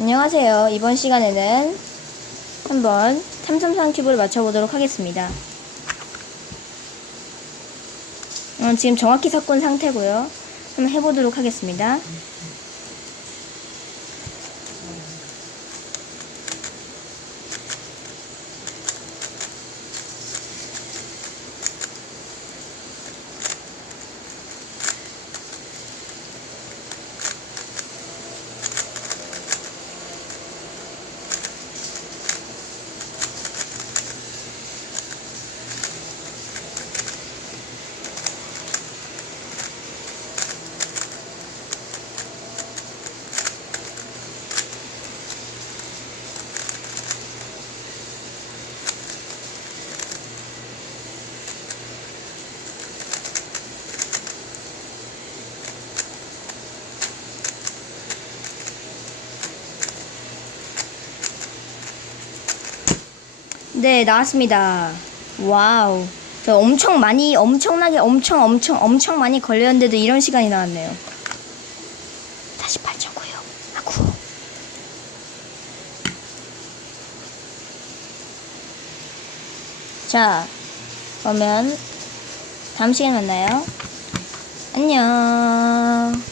안녕하세요. 이번 시간에는 한번 삼삼삼 큐브를 맞춰보도록 하겠습니다. 어, 지금 정확히 섞은 상태고요. 한번 해보도록 하겠습니다. 네, 나왔습니다. 와우. 저 엄청 많이, 엄청나게, 엄청, 엄청, 엄청 많이 걸렸는데도 이런 시간이 나왔네요. 48.9요. 아구. 자, 그러면 다음 시간에 만나요. 안녕.